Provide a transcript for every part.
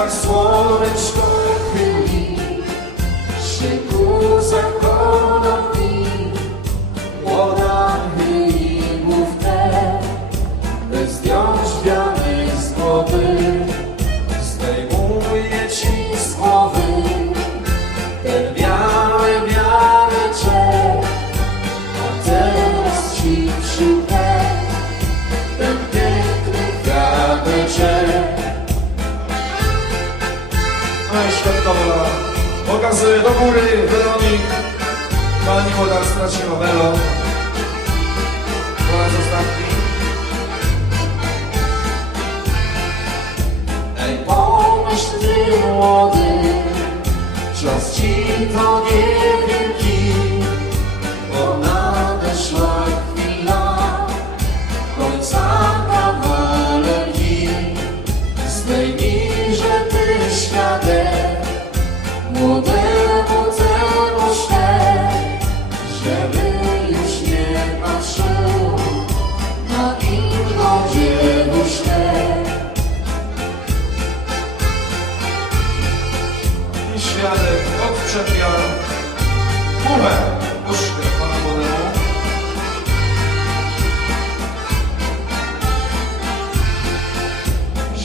are swollen and strong. Pani młoda straciła Welo. Po raz ostatni. Ej, pomyśl ty młody, czas ci to niewielki,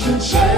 relationship.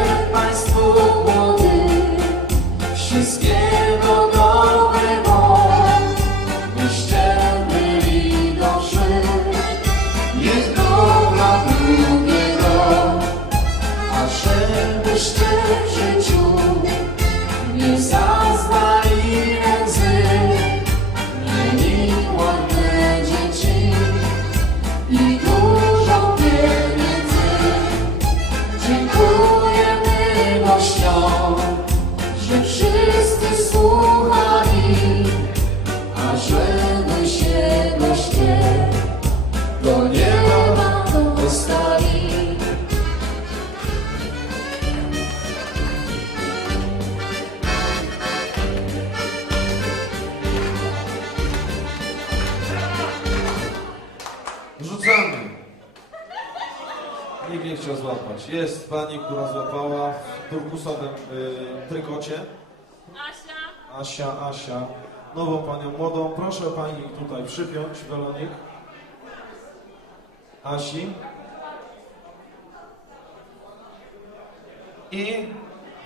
Chciał złapać. Jest pani, która złapała w turkusowym y, trykocie. Asia, Asia, Asia. Nową panią młodą. Proszę pani tutaj przypiąć welonik. Asi. I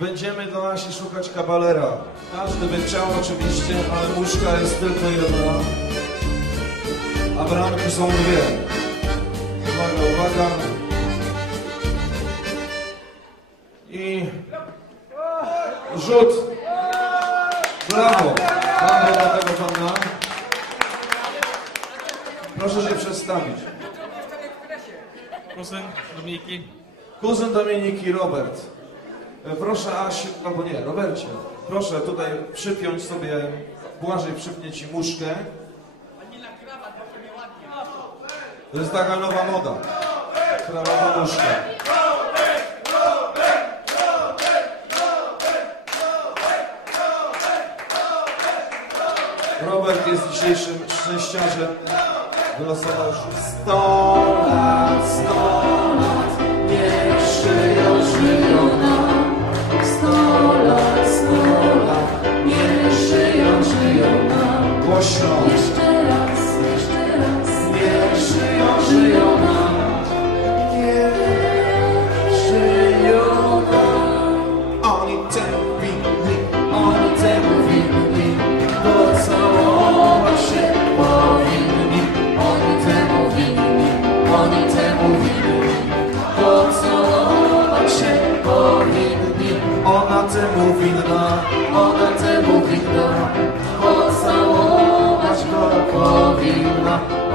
będziemy dla Asi szukać kabalera. Każdy by chciał oczywiście, ale łóżka jest tylko jedna. A bramki są dwie. Uwaga, uwaga. Rzut. Brawo. Brawo dla tego pana. Proszę się przedstawić. Kuzyn Dominiki. Kuzyn Dominiki Robert. E, Proszę Asiu, albo nie, Robercie. Proszę tutaj przypiąć sobie, Błażej przypnie ci muszkę. To jest taka nowa moda. Krawawa muszka. Robert jest dzisiejszym szczęściarzem. Wylosował już 100 lat, 100 lat. Niech żyją, temu winna. Ona temu winna, pocałować go powinna.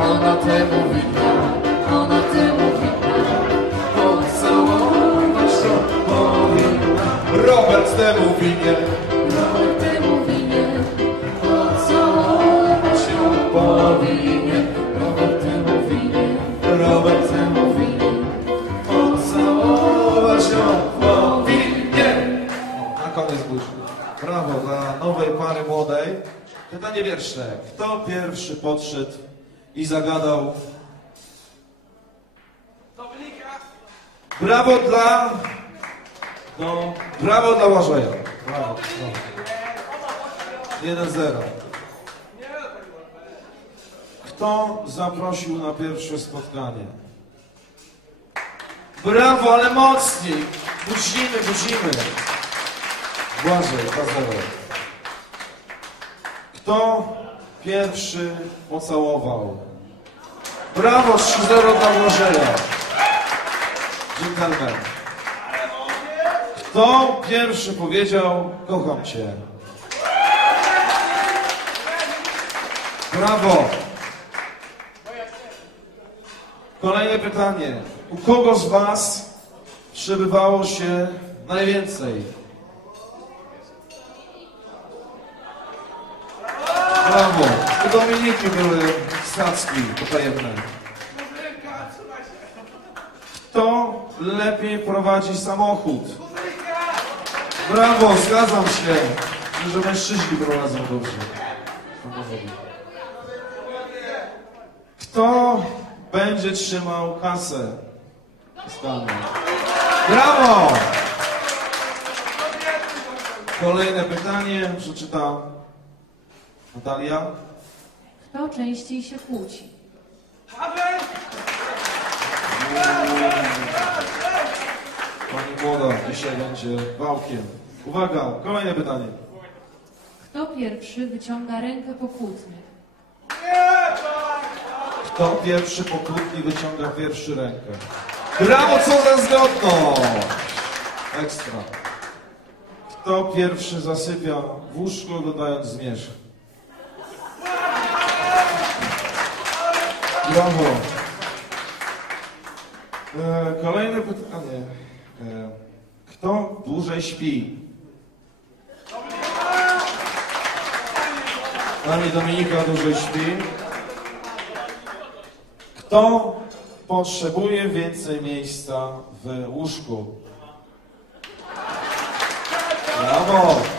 Ona temu winna, ona temu winna, pocałować go powinna. Robert temu winien. Wierszne. Kto pierwszy podszedł i zagadał? Brawo dla No, brawo dla Łażeja. Brawo. brawo. 1-0. Kto zaprosił na pierwsze spotkanie? Brawo, ale mocniej. Budzimy, budzimy. Błażej, 2-0. Kto pierwszy pocałował? Brawo, 3-0 dla Błażeja. Dżentelmen. Kto pierwszy powiedział, kocham cię? Brawo. Kolejne pytanie. U kogo z Was przebywało się najwięcej? Brawo. U Dominiki były stacki potajemne. Kto lepiej prowadzi samochód? Brawo, zgadzam się, że mężczyźni prowadzą dobrze. Kto będzie trzymał kasę? Fiskalną. Brawo! Kolejne pytanie przeczyta Natalia. Kto częściej się kłóci? Pani młoda dzisiaj będzie wałkiem. Uwaga, kolejne pytanie. Kto pierwszy wyciąga rękę po kłótni? Kto pierwszy po kłótni wyciąga pierwszy rękę? Brawo, co za zgodność! Ekstra. Kto pierwszy zasypia w łóżku oglądając zmierzch? Brawo. E, kolejne pytanie. E, kto dłużej śpi? Pani Dominika dłużej śpi. Kto potrzebuje więcej miejsca w łóżku? Brawo!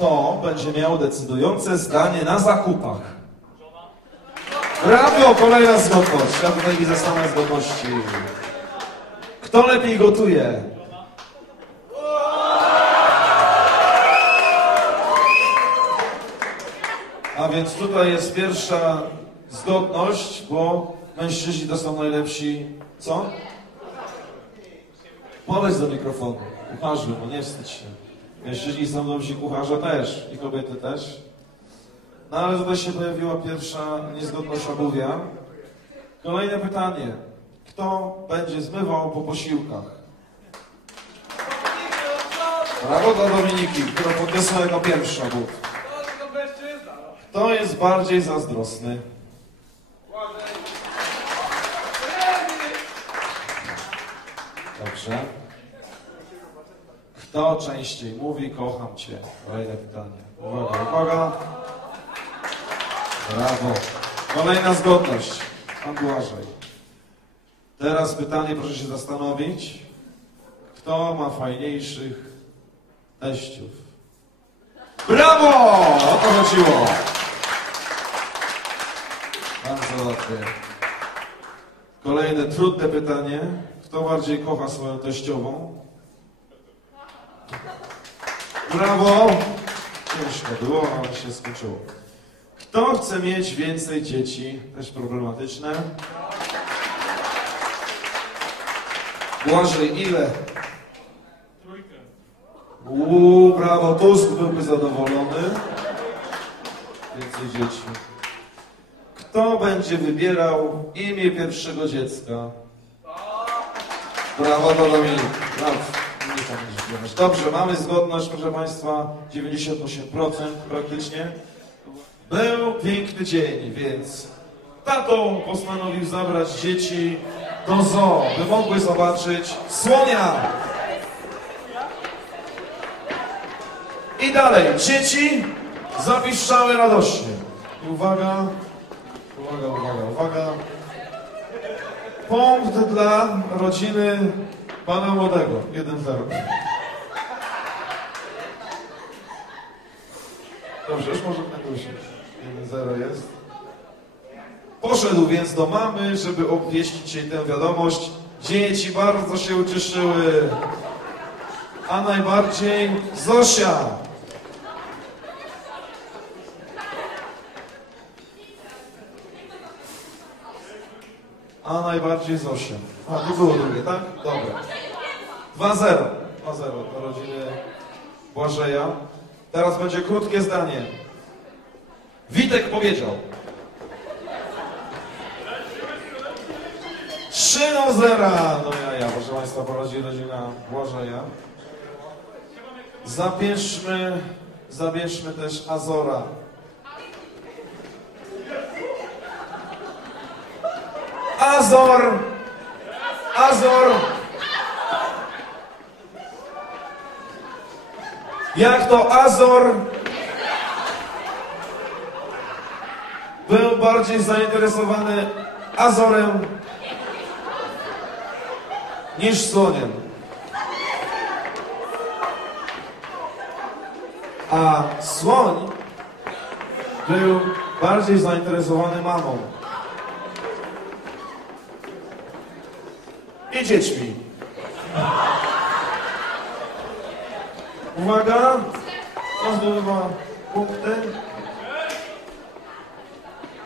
Kto będzie miał decydujące zdanie na zakupach? Brawo! Kolejna zgodność. Ja tutaj widzę same zgodności. Kto lepiej gotuje? A więc tutaj jest pierwsza zgodność, bo mężczyźni to są najlepsi. Co? Powiedz do mikrofonu. Kucharzu, no nie wstydź się. Mężczyźni są dobrzy kucharze też i kobiety też. No ale tutaj się pojawiła pierwsza niezgodność obuwia. Kolejne pytanie. Kto będzie zmywał po posiłkach? Brawo Dominiki, która podniosła jako pierwsza but. Kto jest bardziej zazdrosny? Dobrze. Kto częściej mówi kocham cię? Kolejne pytanie. Uwaga, uwaga. Brawo. Kolejna zgodność. Pan Błażej. Teraz pytanie, proszę się zastanowić. Kto ma fajniejszych teściów? Brawo! O to chodziło. Bardzo łatwe. Kolejne trudne pytanie. Kto bardziej kocha swoją teściową? Brawo! Ciężko było, ale się skończyło. Kto chce mieć więcej dzieci? Też problematyczne. Błażej, ile? Uuu, brawo, Tusk byłby zadowolony. Więcej dzieci. Kto będzie wybierał imię pierwszego dziecka? Brawo Dominik. Brawo. Dobrze, mamy zgodność, proszę Państwa, 98% praktycznie. Był piękny dzień, więc tato postanowił zabrać dzieci do zoo, by mogły zobaczyć słonia. I dalej, dzieci zapiszczały radośnie. Uwaga, uwaga, uwaga, uwaga. Punkt dla rodziny pana młodego. 1-0. Dobrze, już może Negusiu. 1-0 jest. Poszedł więc do mamy, żeby obwieścić jej tę wiadomość. Dzieci bardzo się ucieszyły. A najbardziej Zosia. A najbardziej Zosia. A, tu było drugie, tak? Dobra. 2-0. 2-0 do rodziny Błażeja. Teraz będzie krótkie zdanie. Witek powiedział. 3 do 0 do jaja. Proszę Państwa, prowadzi rodzina Błażeja. Zabierzmy, zabierzmy też Azora. Azor! Azor! Jak to Azor był bardziej zainteresowany Azorem niż słoniem. A słoń był bardziej zainteresowany mamą. I dziećmi. Uwaga! Kto zdobywa punkty?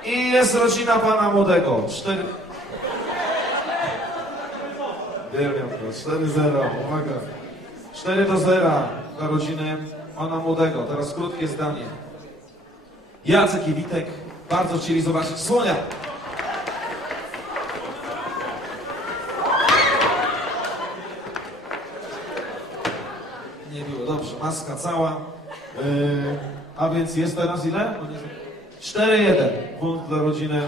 I jest rodzina pana młodego. Cztery... Uwielbiam to. 4-0. Uwaga. 4 do 0 dla rodziny pana młodego. Teraz krótkie zdanie. Jacek i Witek bardzo chcieli zobaczyć słonia. Nie Maska cała. Yy, a więc jest teraz ile? 4-1. Punkt dla rodziny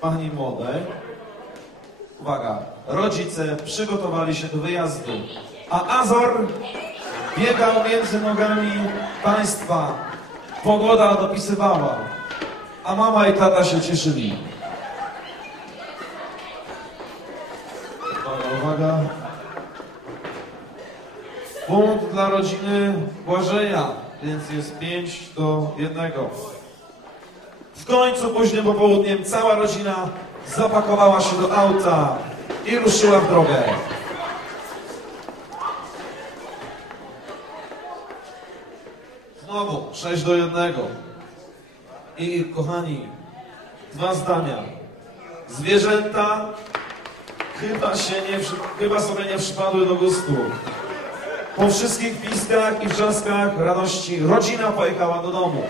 pani młodej. Uwaga, rodzice przygotowali się do wyjazdu, a Azor biegał między nogami państwa. Pogoda dopisywała, a mama i tata się cieszyli. Uwaga, uwaga. Punkt dla rodziny Błażeja, więc jest 5 do 1. W końcu późnym popołudniem cała rodzina zapakowała się do auta i ruszyła w drogę. Znowu 6 do 1. I kochani, dwa zdania. Zwierzęta chyba się nie, chyba sobie nie przypadły do gustu. Po wszystkich piskach i wrzaskach radości rodzina pojechała do domu.